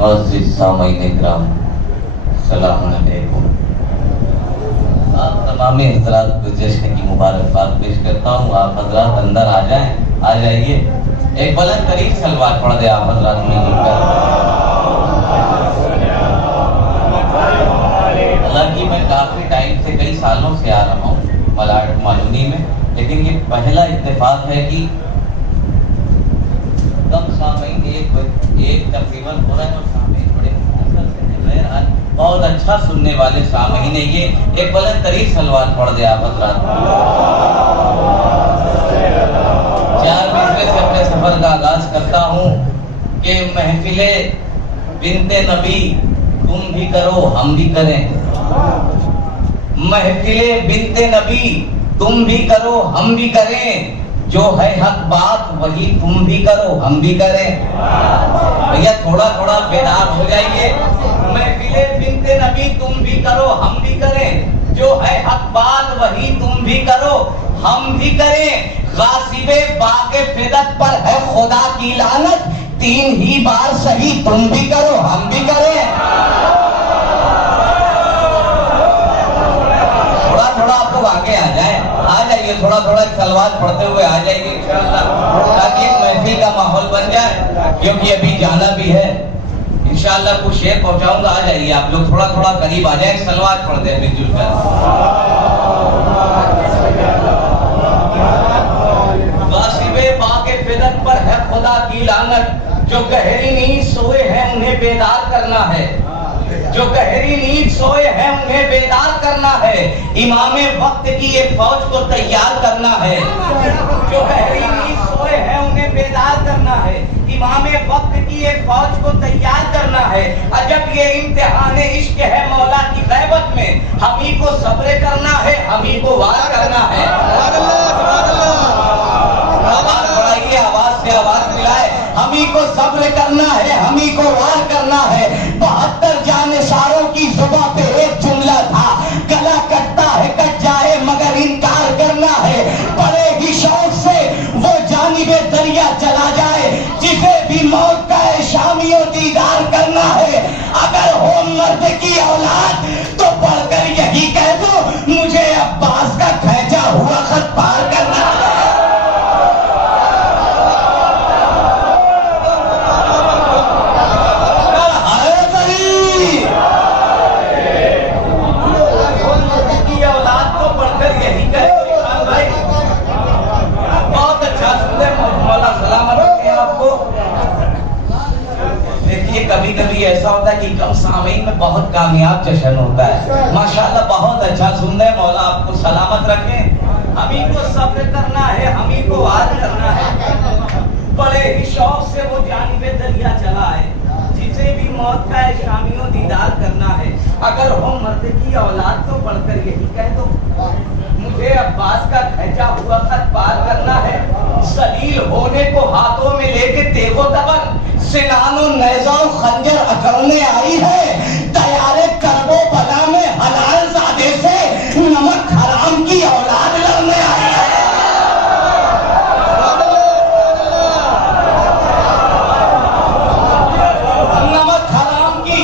मुअज़्ज़िज़ सामईन इकराम, सलाम अलैकुम। आप तमाम हज़रात को जश्न की मुबारकबाद पेश करता हूँ। आप हज़रात अंदर आ जाएं, आ जाइए। एक बुलंद तरीन सलवात पढ़ दे आप हज़रात मिलकर। हालांकि मैं काफ़ी टाइम से, कई सालों से आ रहा हूँ मलाड मालूनी में, लेकिन ये पहला इत्तेफाक है कि कम सामईन एक तकरीबन हो रहा है और सामईन बड़े मुख्तसर से हैं। बहरहाल बहुत अच्छा सुनने वाले सामईन है ये। एक बुलंद तरीन सलवात पढ़ दे आप हज़रात। 4 मिसरे से अपने सफर का आगाज करता हूँ कि महफिले बिन्ते नबी तुम भी करो हम भी करें। महफिले बिन्ते नबी तुम भी करो हम भी करें, जो है हक बात वही तुम भी करो हम भी करें। भैया थोड़ा थोड़ा बेदार हो जाइए। महफिले बिन्ते नबी तुम भी करो हम भी करें, जो है हक बात वही तुम भी करो हम भी करें। गासिबे बाके फिदत पर है खुदा की लानत, 3 ही बार सही तुम भी करो हम भी करें। थोड़ा थोड़ा आप लोग आगे आ जाए, आ जाइए। थोड़ा थोड़ा सलवात पढ़ते हुए आ जाइए इंशाअल्लाह, ताकि एक महफिल का माहौल बन जाए, क्योंकि अभी जाना भी है इंशाअल्लाह। कुछ शेर पहुंचाऊंगा, आ जाइए आप लोग। थोड़ा थोड़ा करीब आ जाए, सलवात पढ़ते हैं मिलजुल कर। गासिबे बाके फिदत पर है खुदा की लानत, जो गहरी नींद सोए हैं उन्हें बेदार करना है। जो गहरी नींद सोए हैं उन्हें बेदार करना है, इमामे वक्त की एक फौज को तैयार करना है। जो गहरी नींद सोए हैं उन्हें बेदार करना है, इमामे वक्त की एक फौज को तैयार करना है। अजब ये इम्तिहान इश्क है मौला की गैबत में, हम ही को सब्र करना है हम ही को वार करना है। आवाज बढ़ाइए, आवाज से आवाज मिलाए। हम ही को सब्र करना है हम ही को वार करना है। 72 जानिसारों की जुबां पे एक जुमला था, गला कटता है कट जाए मगर इनकार करना है। बड़े ही शौक से वो जानिबे दरिया चला जाए, जिसे भी मौत का शामियों दीदार करना है। अगर हो मर्द की औलाद तो पढ़कर यही कह दो, मुझे अब्बास का खैचा हुआ खत पार करना है। कभी कभी ऐसा होता है कि कम सामईन में बहुत कामयाब जश्न होता है। माशाल्लाह बहुत अच्छा सुन रहे, मौला आपको सलामत रखें। हम ही को सब्र करना है हम ही को वार करना है। बड़े ही शौक से वो जानिबे दरिया चला है, जिसे भी मौत का शामियों दीदार करना है। अगर हो मर्द की औलाद तो बढ़कर यही कह दो, मुझे अब्बास का खैचा हुआ खत पार करना है। सलील होने को हाथों में लेके तेगो दबन, सिनानो नैज़ा खंजर अकड़ने आई है। तैयारे करबो बला में हलाल ज़ादे से, नमक हराम की औलाद लड़ने आई है। नमक हराम की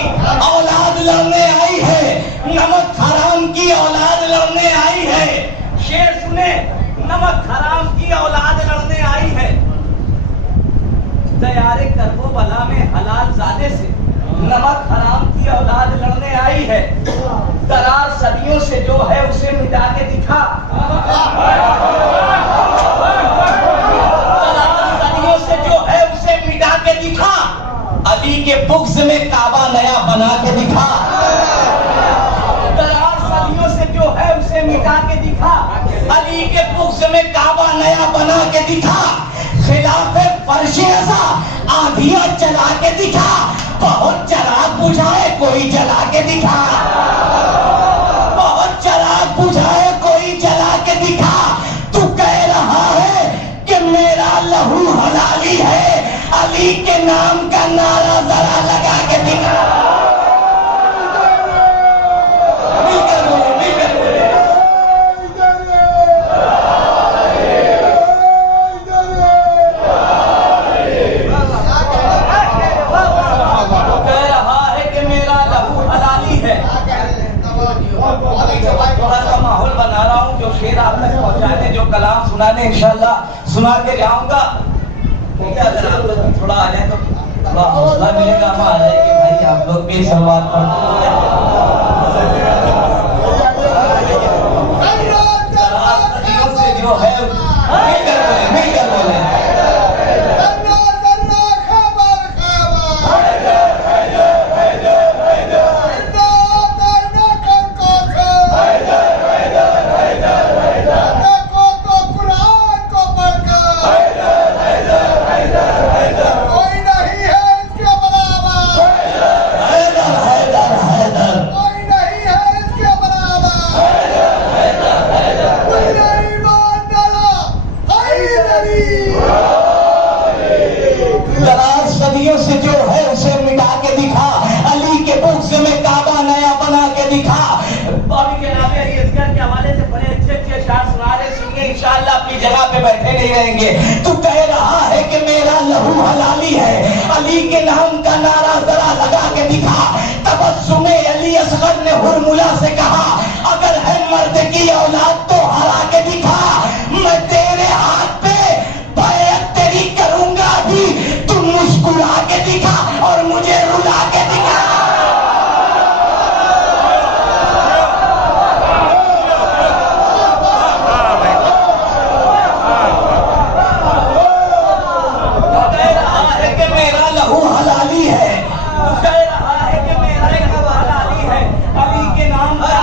औलाद लड़ने आई है, नमक हराम की औलाद लड़ने आई है। शेर सुने, नमक हराम की औलाद लड़ने आई है। तैयारे करबो बला में हलाल ज़ादे से, नमक हराम की औलाद लड़ने आई है। दरार सदियों से जो है उसे मिटा के दिखा, दरार सदियों से जो है उसे मिटा के दिखा। अली के बुग़्ज़ में काबा नया बना के दिखा। दरार सदियों से जो है उसे मिटा के दिखा, अली के बुग़्ज़ में काबा नया बना के दिखा। खिलाफे फर्श ऐसा आंधियां चला के दिखा, बहुत चराग बुझाए कोई जला के दिखा। बहुत चराग बुझाए कोई जला के दिखा। तू कह रहा है कि मेरा लहू हलाली है, अली के नाम का नारा जरा लगा के दिखा। कह पहुंचाने, जो कलाम सुनाने इंशाल्लाह सुना के जाऊंगा। क्योंकि अगर आप लोग थोड़ा आ जाए तो थोड़ा हौसला मिलेगा हमारा कि भाई आप लोग भी सलवात से जो है मिलकर बोले से जो है उसे मिटा के दिखा, अली के बुक्स में काबा नया बना के दिखा। अभी के नामे इसके हवाले से बड़े अच्छे शायर सुना रहे, सुनिए इंशाअल्लाह अपनी जगह पे बैठे नहीं रहेंगे। तू कह रहा है कि मेरा लहू हलाली है, अली के नाम का नारा जरा लगा के दिखा। तबस्सुमे अली असगर ने हुरमुला से कहा, अगर है मर्द की औलाद तो हरा के दिखा। मैं तेरे हाथ पे बैत तेरी करूंगा भी, तू मुस्कुरा के दिखा और मुझे रुला के दिखा। कह रहा है कि मेरा लहू हलाली है, कह रहा है कि मेरा लहू हलाली है, अली के नाम का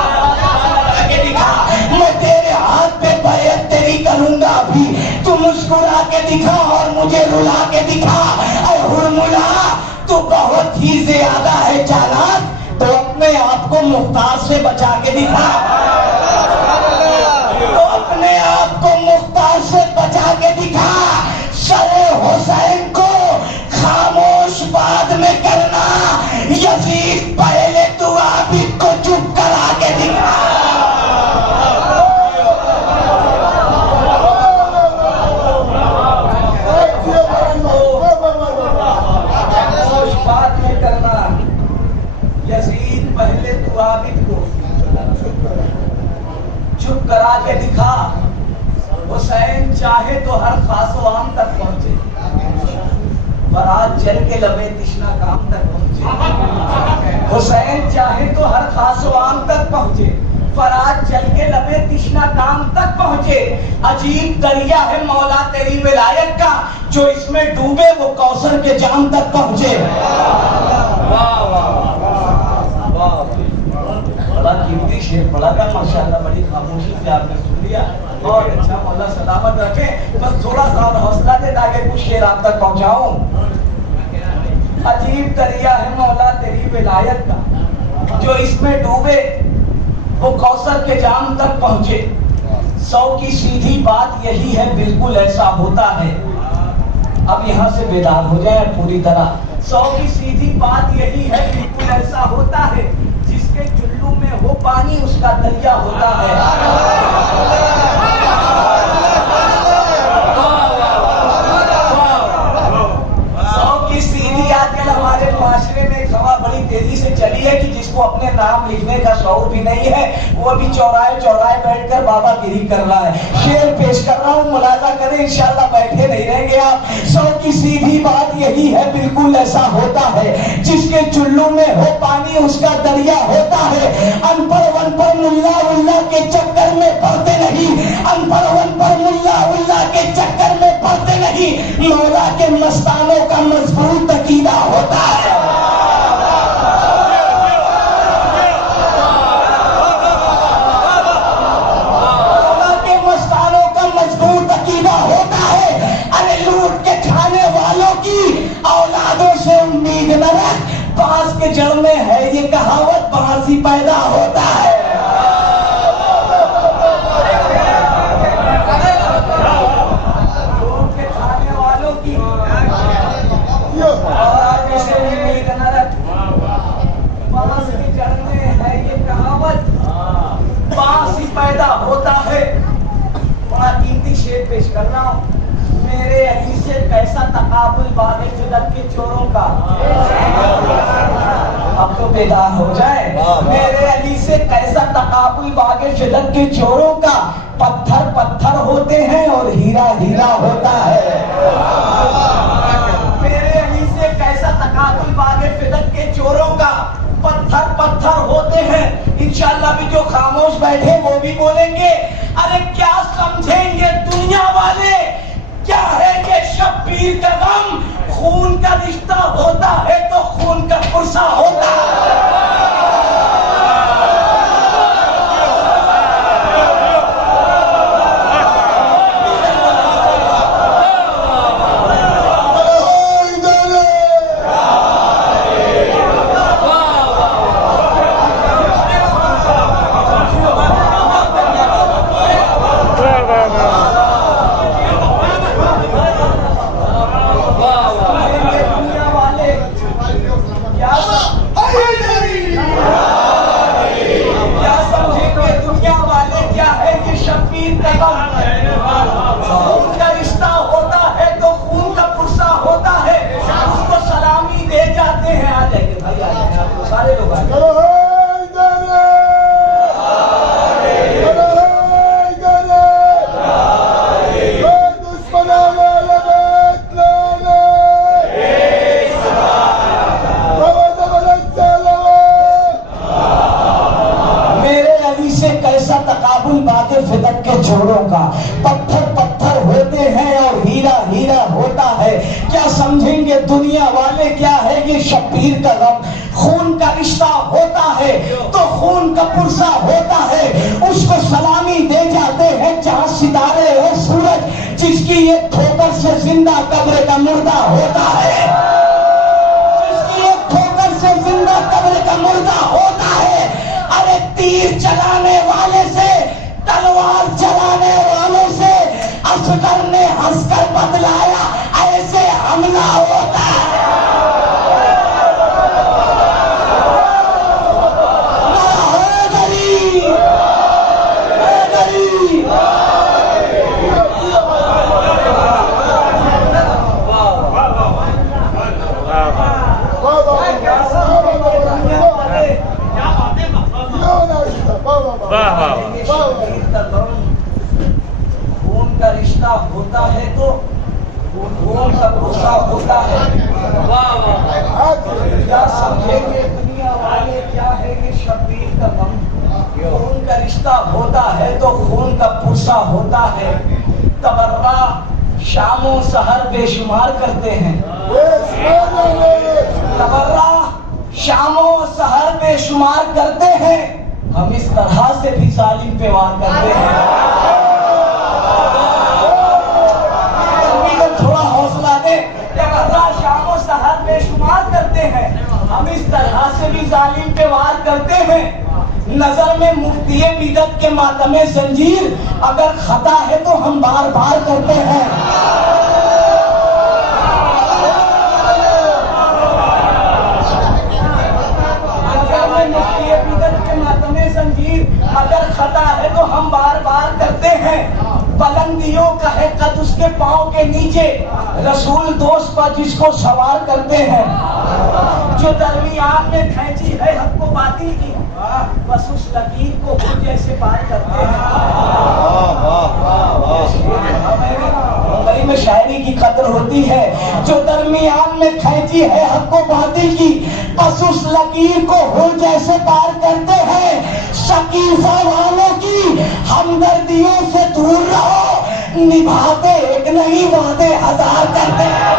के दिखा। मैं तेरे हाथ पे बैत तेरी करूंगा भी, तू मुस्कुरा के दिखा और मुझे रुला के दिखा। हुरमुला तो बहुत ही ज्यादा है चालाक, तो अपने आप को मुख्तार से बचा के दिखा। तो अपने आप को मुख्तार से बचा के दिखा। शरे हुसैन को खामोश बाद में करना, यजीद पहले तू आबिद को चुप करा के दिखा। यजीद पहले तू आबिद को चुप करा के दिखा। हुसैन चाहे तो हर खासो आम तक पहुंचे, बारात जल के लबे तिश्ना काम तक पहुंचे। हुसैन चाहे तो हर खासो आम तक पहुंचे, फराज जल के लबे तिश्ना काम तक पहुंचे। अजीब दरिया है मौला तेरी विलायत का, जो इसमें डूबे वो कौसर के जाम तक पहुंचे। वाह वाह बड़ा कीमती शेर पढ़ा था माशाअल्लाह, बड़ी खामोशी से आपने सुन लिया। और अच्छा मौला सलामत रखे, बस थोड़ा सा और हौसला दे ताकि कुछ शेर आप तक पहुंचाऊं। अजीब दरिया है मौला तेरी विलायत का, जो इसमें डूबे वो कौसर के जाम तक पहुंचे। 100 की सीधी बात यही है, बिल्कुल ऐसा होता है। अब यहाँ से बेदार हो जाए पूरी तरह। 100 की सीधी बात यही है, बिल्कुल ऐसा होता है। जिसके चुल्लू में हो पानी उसका दरिया होता है। 100 की सीधी आजकल हमारे माशरे में खबर बड़ी तेजी से चली है कि जिसको अपने नाम लिखने का शौक भी नहीं है, वो अभी चौराहे चौराहे बैठकर बाबागिरी कर रहा है। शेर पेश कर रहा हूँ, मुलाजा करें इंशाल्लाह, बैठे नहीं रहेंगे आप। 100 की सीधी बात यही है, बिल्कुल ऐसा होता है। जिसके चुल्लू में हो पानी उसका दरिया होता है। अनपढ़ वनपढ़ मुल्ला उल्ला के चक्कर में पड़ते नहीं, अनपढ़ वनपढ़ मुल्ला उल्ला के चक्कर में पड़ते नहीं। मौला के मस्तानों का मजबूत अकीदा होता है। बांस के जड़ में है ये कहावत, बांस ही पैदा होता है। लूट के खाने वालों की बांस के जड़ में है ये कहावत, बांस ही पैदा होता है। बड़ा कीमती शेर पेश कर रहा हूँ। मेरे अली से कैसा तकाबुल बागे फिदक के चोरों का। अब तो बेदार हो जाए। मेरे अली से कैसा तकाबुल बागे फिदक के चोरों का। पत्थर पत्थर होते हैं और हीरा हीरा होता है। मेरे अली से कैसा तकाबुल बागे फिदक के चोरों का। पत्थर पत्थर होते हैं। इंशाअल्लाह भी जो खामोश बैठे वो भी बोलेंगे। अरे क्या समझेंगे दुनिया वाले, क्या है कि शब्बीर का गम। खून का रिश्ता होता है तो खून का पुरसा होता है। उनका रिश्ता होता है तो खून का पुरसा होता है। उसको सलामी दे जाते हैं। आ जाइए भाई, आ जाइए, आपको सारे लोग आ जाइए। कैसा तकाबुल बागे फिदक के चोरों का। पत्थर पत्थर होते हैं और हीरा हीरा होता है। क्या समझेंगे दुनिया वाले, क्या है ये शब्बीर का गम। खून का रिश्ता होता है तो खून का पुरसा होता है। उसको सलामी दे जाते हैं जहां सितारे और सूरज, जिसकी एक ठोकर से जिंदा कब्र का मुर्दा होता है। जिसकी एक ठोकर से जिंदा कब्र का मुर्दा होता है। अरे तीर चलाने वाले से, तलवार चलाने वालों से असगर ने हंसकर बतलाया, ऐसे हमला होता है। खून का रिश्ता होता है तो खून का पुरसा होता है। क्या समझेंगे दुनिया वाले, क्या है ये शब्बीर का गम। खून का रिश्ता होता है तो खून का पुरसा होता है। तबर्रा शामों सहर बेशुमार करते हैं। तबर्रा शामों सहर बेशुमार करते हैं। हम इस तरह से भी जालिम पे वार करते हैं। थोड़ा हौसला दे। तबर्रा शामों सहर बेशुमार करते हैं। हम इस तरह से भी जालिम पे वार करते हैं। नजर में मुफ्ती बिदत के मातमे जंजीर अगर खता है तो हम बार बार करते हैं। अगर खता है तो हम बार बार करते हैं। बुलंदियों का है कद उसके पांव के नीचे, रसूल दोस्त पर जिसको सवार करते हैं। जो दरमियान में खैंची है हक को बातिल की, बस उस लकीर को खुद जैसे पार करते हैं। मुंबई में शायरी की कदर होती है। जो दरमियान में खैंची है हक को बातिल की, बस उस लकीर को खुद जैसे पार करते हैं। शकीफा वालों की हमदर्दियों से दूर रहो, निभाते एक नहीं वादे हजार करते हैं।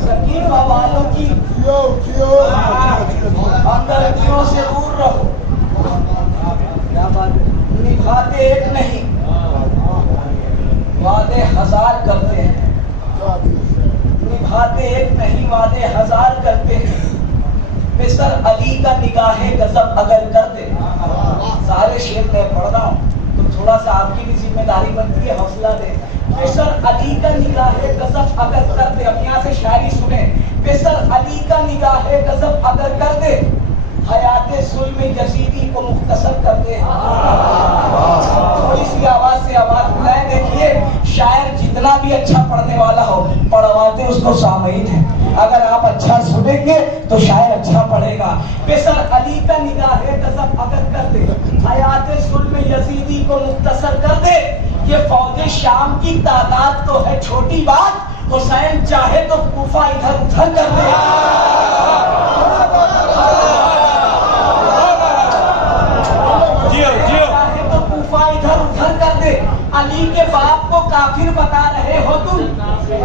शकीफा वालों की हमदर्दियों से दूर रहो, निभाते एक नहीं वादे हजार करते हैं। निभाते एक नहीं वादे हजार करते हैं। मिस्टर अली का निगाहे गजब अगर कर दे, सारे शेर मैं पढ़ रहा हूँ तो थोड़ा सा आपकी भी जिम्मेदारी बनती है, हौसला दे। बेशर अली का निगाहे गजब अगर कर दे, अब यहाँ से शायरी सुने। बेशर अली का निगाहे गजब अगर कर दे, हयाते जुल्म यजीदी को मुख्तसर कर दे। थोड़ी सी आवाज से आवाज बुलाए। देखिए, शायर जितना भी अच्छा पढ़ने वाला हो, पढ़वाते उसको सामईन है। अगर आप अच्छा सुनेंगे तो शायर अच्छा पढ़ेगा। बेशर अली का निगाहे गजब अगर कर दे, हयाते जुल्म यजीदी को मुख्तसर कर दे। ये फौजे शाम की तादाद तो है छोटी बात, हुसैन चाहे तो कूफा इधर उधर कर दे। चाहे तो कूफा इधर उधर कर दे। अली के बाप को काफिर बता रहे हो तुम,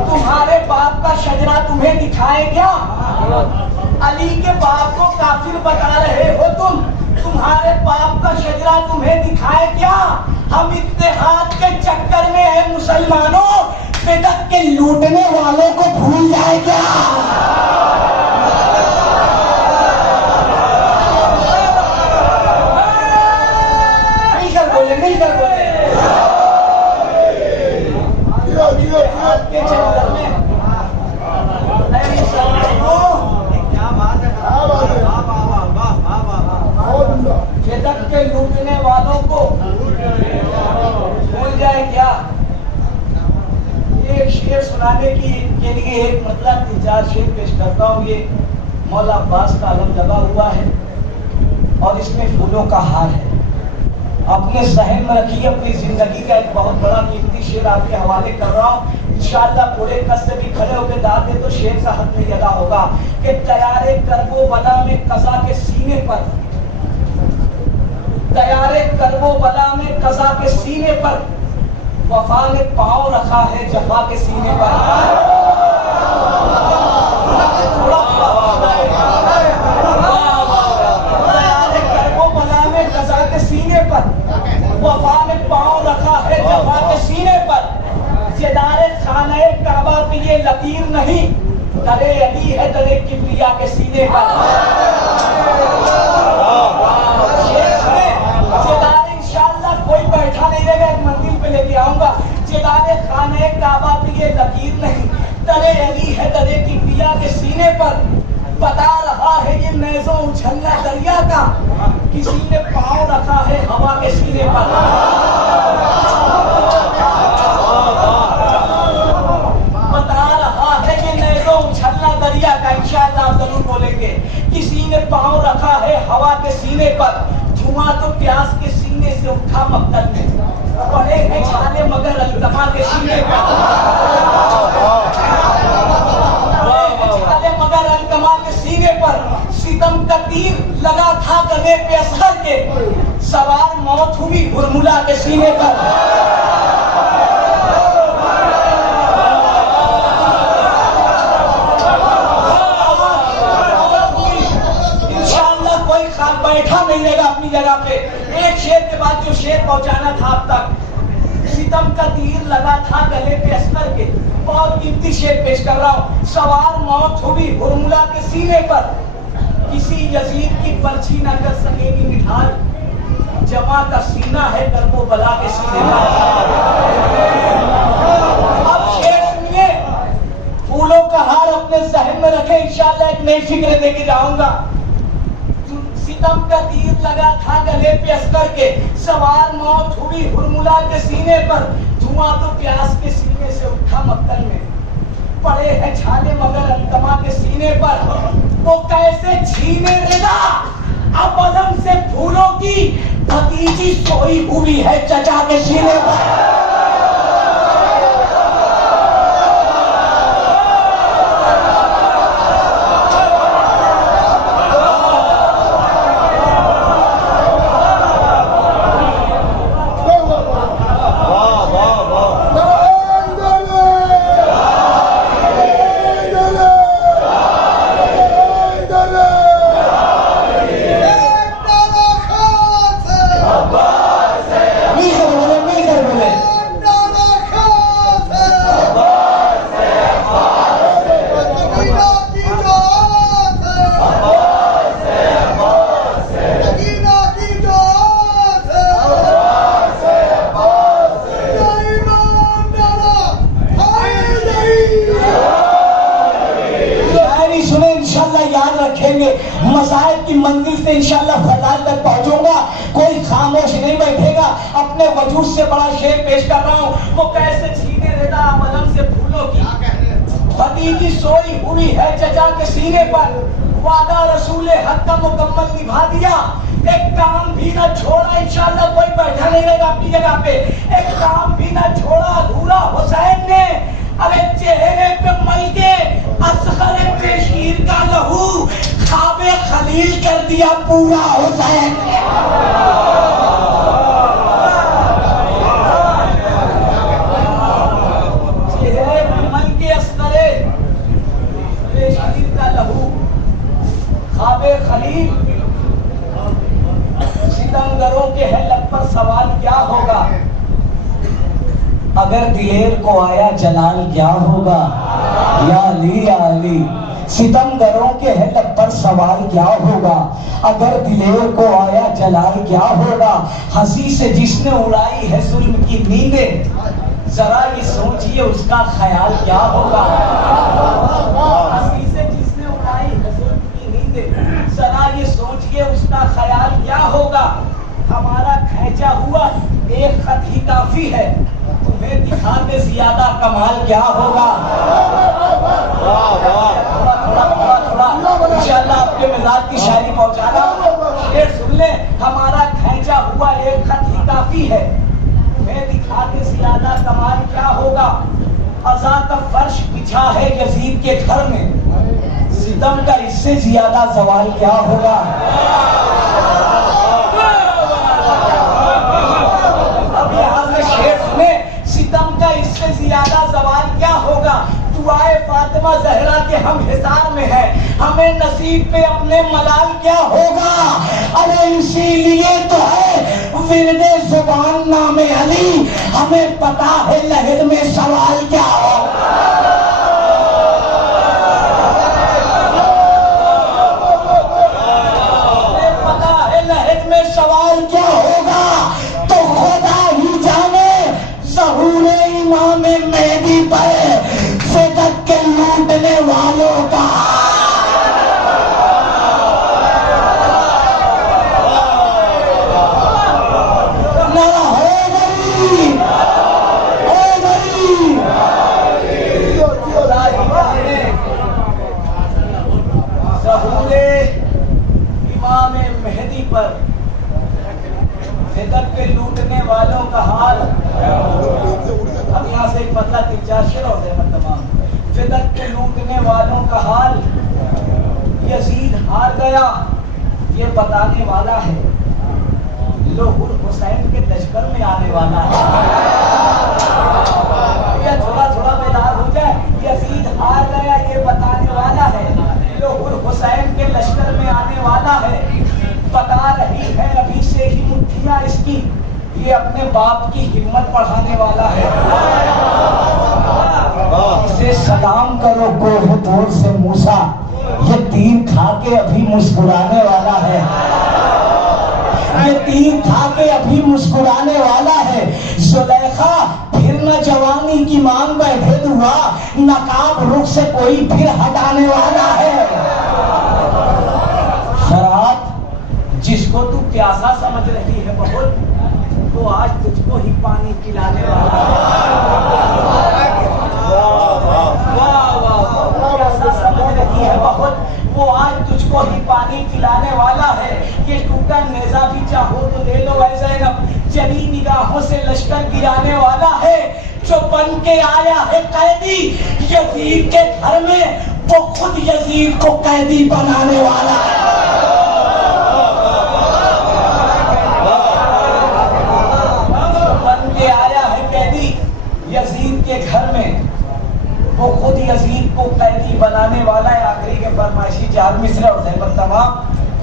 तुम्हारे बाप का शजरा तुम्हें दिखाए क्या? अली के बाप को काफिर बता रहे हो तुम, तुम्हारे बाप का शजरा तुम्हें दिखाए क्या? हम इत्तेहाद के चक्कर में है मुसलमानों, बेदक के लूटने वालों को भूल जाए क्या? मिलकर बोले के चक्कर में बेदक के लूटने वालों को भूल जाए क्या? एक शेर सुनाने के लिए एक मतलब 3-4 शेर पेश करता हूँ। ये मौला अब्बास का आलम लगा हुआ है और इसमें फूलों का हार है। अपने सहन में रखिए, अपनी जिंदगी का एक बहुत बड़ा कीमती शेर आपके हवाले कर रहा हूँ। इंशाअल्लाह पूरे कस से भी खड़े होकर दाद दे तो शेर का हक नहीं अदा होगा कि तैयारे करबो बला में कजा के सीने पर, तैयारे करबो बला में कजा के सीने पर, वफा ने पाँव रखा है जफा के सीने पर। तैयारे करबो बला में कजा के सीने पर, वफा ने पाँव रखा है जफा के सीने पर। जेदारे खाने काबा पे ये लकीर नहीं, दरे अली है दरे किबरिया के सीने पर। जेदारे इंशाअल्लाह कोई बैठा नहीं रहेगा, एक मंदिर पे लेके आऊंगा। जेदारे खाने काबा पे ये लकीर नहीं, दरे अली है दरे किबरिया के सीने पर। बता रहा है ये नैज़ो उछलना दरिया का, किसी ने पाँव रखा है हवा के सीने पर। बता रहा है ये नैज़ो उछलना दरिया का, इंशाअल्लाह जरूर बोलेंगे। किसी ने पाँव रखा है हवा के सीने पर, धुआं तो प्यास के सीने से उठा मक्तल में, पड़े हैं छाले मगर अल्तमा के सीने पर। मगर अलकमा के सीने पर सितम का तीर लगा था गले पे असगर के, सवार मौत हुई हुरमुला के सीने पर। इंशाअल्लाह कोई बैठा नहीं रहेगा अपनी जगह पे। एक शेर के बाद जो शेर पहुंचाना था आप तक, सितम का तीर लगा था गले पे असगर के, बहुत कीमती शेर पेश कर रहा हूँ। सवार मौत हुई हुरमुला के सीने पर, किसी यजीद की पर्ची न कर सकेगी निठार, जमा का सीना है करबो बला के सीने पर। अब शेर सुनिए, फूलों का हार अपने जहन में रखे, इंशाअल्लाह एक नई फिक्र देके जाऊंगा। सितम का तीर लगा था गले पे असगर के, सवार मौत हुई हुरमुला के सीने पर, धुआं तो प्यास के सीने से उठा मक्तल में, पड़े हैं छाले मगर अलकमा के सीने पर। वो कैसे छीने देगा अब अदम से फूलों की, भतीजी सोई हुई है चचा के सीने पर। रखेंगे। मसाइब की मंजिल से इंशाअल्लाह फजाइल तक पहुंचूंगा। कोई खामोश नहीं बैठेगा। अपने वजूद से बड़ा शेर पेश कर रहा हूँ। वो कैसे छीने देता बदन से फूलों की, भतीजी सोई हुई है चचा के सीने पर, वादा रसूले हक का मुकम्मल निभा दिया। एक काम भी ना छोड़ा, इंशाअल्लाह कोई बैठा नहीं रहेगा अपनी जगह पे। एक काम भी ना छोड़ा अधूरा हुसैन ने। अरे चेहरे पे मल के असगर पेशीर का लहू खाबे खलील कर दिया पूरा हुसैन ने। चेहरे पे मल के असगरे पेशीर का लहू खाबे खलील। सितमगरों के हलक पर सवाल क्या होगा, अगर दिलेर को आया जलाल क्या होगा। या अली या अली, सितमगरों के हलक पर सवाल क्या होगा, अगर दिलेर को आया जलाल क्या होगा। हंसी से जिसने उड़ाई है जुल्म की नींदें, जरा ये सोचिए उसका ख्याल क्या होगा। हंसी से जिसने उड़ाई है जुल्म की नींदें, जरा ये सोचिए उसका ख्याल क्या होगा। हमारा खैचा हुआ एक खत ही काफी है, तुम्हें दिखा के ज्यादा कमाल क्या होगा। थोड़ा इंशाअल्लाह आपके मिजाज की शायरी पहुंचाना। शेर सुन ले, हमारा खैचा हुआ एक खत ही काफी है, तुम्हें दिखा के ज्यादा कमाल क्या होगा। अज़ा का फर्श बिछा है यजीद के घर में, सितम का इससे ज्यादा सवाल क्या होगा। अब यहाँ से शेर सुने, सितम का इससे ज्यादा सवाल क्या होगा। दुआए फातिमा जहरा के हम हिसार में है, हमें नसीब पे अपने मलाल क्या होगा। अरे इसीलिए तो है विरदे जुबान नामे अली, हमें पता है लहद में सवाल क्या होगा। हमें पता है लहद में सवाल क्या होगा, तो खुदा ही जाने ज़हूरे इमाम मेहदी पर फिदक के लूटने वालों का। ज़हूरे इमाम मेहदी पर फिदक के लूटने वालों का हाल। अब यहाँ से एक पतला 3-4 शेर होते हैं तमाम। फिदक के लूटने वालों का हाल, यजीद हार गया ये बताने वाला है, लोहुल हुसैन के लश्कर में आने वाला है। ये थोड़ा थोड़ा बेदार हो जाए, यजीद हार गया ये बताने वाला है, लोहुल हुसैन के लश्कर में आने वाला है। बता रही है अभी से ही मुट्ठियां इसकी, ये अपने बाप की हिम्मत बढ़ाने वाला है। इसे सलाम करो कोह तोर से मूसा, ये तीर खा के अभी मुस्कुराने वाला है। ये तीर खा के अभी मुस्कुराने वाला है। जुलेखा फिर न जवानी की मांग बैठे दुआ, नकाब रुख से कोई फिर हटाने वाला है। फरहाद जिसको तू प्यासा समझ रही है बहुत, वो आज तुझको ही पानी पिलाने वाला है। प्यासा समझ रही है बहुत, वो आज तुझको ही पानी पिलाने वाला है। ये टूटा नेजा भी चाहो तो ले लो ऐ ज़ैनब, चली निगाहों से लश्कर गिराने वाला है। जो बन के आया है कैदी यजीद के घर में, वो खुद यजीद को कैदी बनाने वाला है। यजीद के घर में, वो खुद यजीद को कैदी बनाने वाला है। आखिरी के फरमाइशी 4 मिसरे और ज़ैनब तमाम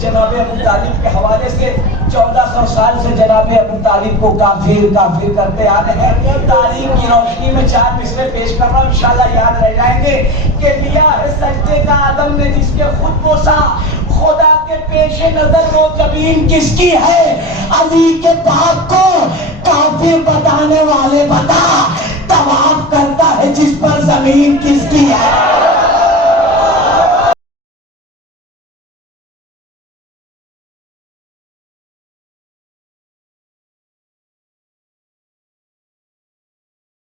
जनाब अबू तालिब के हवाले से 1400 साल से जनाब अबू तालिब को काफिर काफिर करते आ रहे हैं। तारीख की रोशनी में 4 मिसरे पेश कर रहा हूँ, इंशाल्लाह याद रह जाएंगे। कि लिया है सजदे का आदम ने जिसके खुद बोसा, खुदा के पेश नजर वो जमीन किसकी है। अली के पाक को काफिर बताने वाले बता, तवाफ करता है जिस पर जमीन किसकी है।